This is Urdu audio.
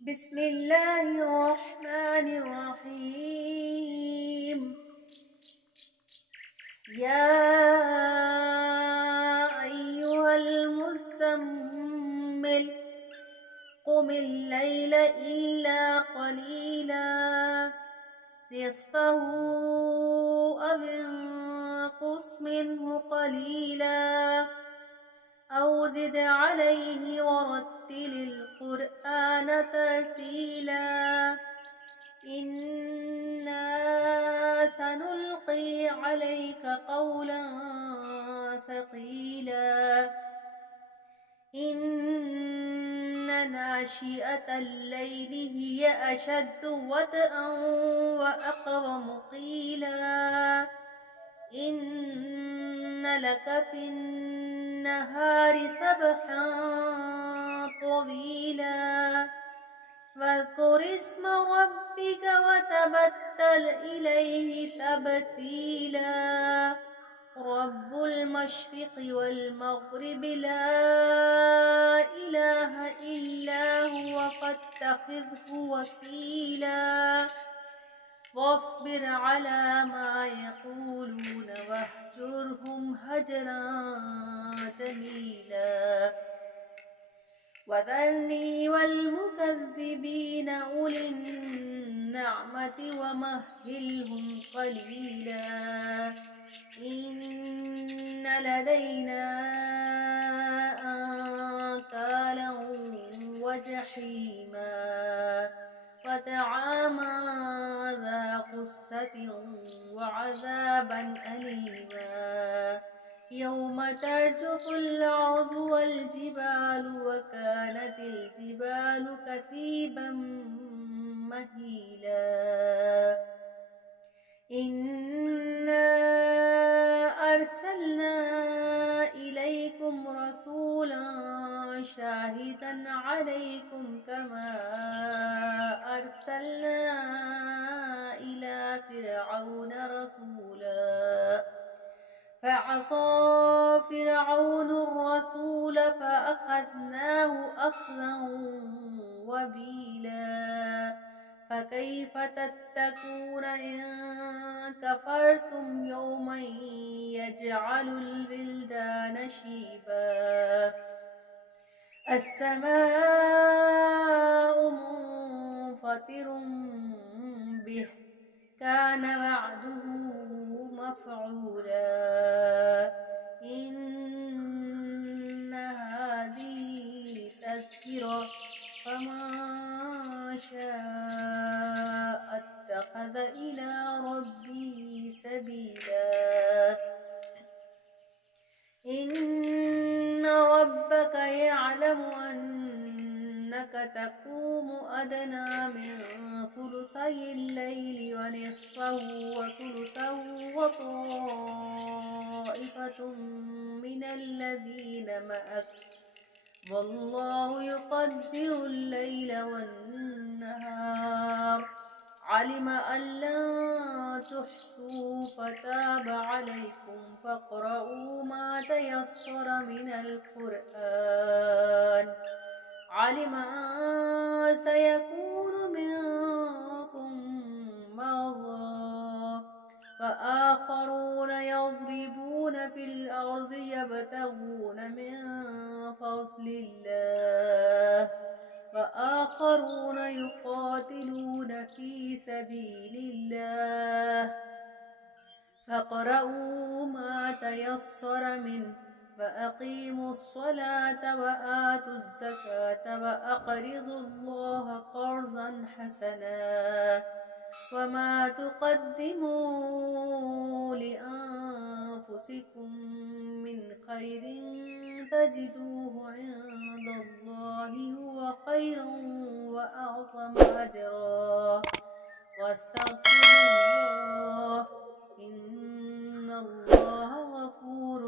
بسم الله الرحمن الرحيم. يا أيها المزمل قم الليل إلا قليلا نصفه أو انقص منه قليلا أو زد عليه ورتل القرآن ترتيلا إنا سنلقي عليك قولا ثقيلا إن ناشئة الليل هي أشد وطئا وأقوم قيلا إن لك في النهار سبحا طويلا واذكر اسم ربك وتبتل إليه تبتيلا رب المشرق والمغرب لا إله إلا هو فاتخذه وكيلا واصبر على ما يقولون واهجرهم هجرا جميلا وذرني والمكذبين أولي النعمة ومهلهم قليلا إن لدينا أنكالا وجحيما وطعاما ذا غصة وعذابا أليما يوم ترجف الأرض والجبال وكانت الجبال كثيبا مهيلا إنا أرسلنا إليكم رسولا شاهدا عليكم كما أرسلنا إلى فرعون رسولا فعصى فرعون الرسول فأخذناه أخذا وبيلا فكيف تتقون إن كفرتم يوما يجعل الولدان شيبا السماء منفطر به كان وعده مفعولا إن هذه تذكرة فمن شاء اتخذ إلى ربه سبيلا إن ربك يعلم أنك تقوم أدنى من ثلثي الليل ونصفه وثلثه وطائفة من الذين معك والله يقدر الليل والنهار علم أن لن تحصوا فتاب عليكم فاقرؤوا ما تيسر من القرآن علم أن سيكون منكم مرضى فآخرون يضربون في الأرض يبتغون من فضل الله وآخرون يقاتلون في سبيل الله فاقرؤوا ما تيسر منه وأقيموا الصلاة وآتوا الزكاة وأقرضوا الله قرضا حسنا وما تقدموا لأنفسكم من خير تجدوه عند الله هو خيرا وأعظم أجرا واستغفروا الله إن الله غفور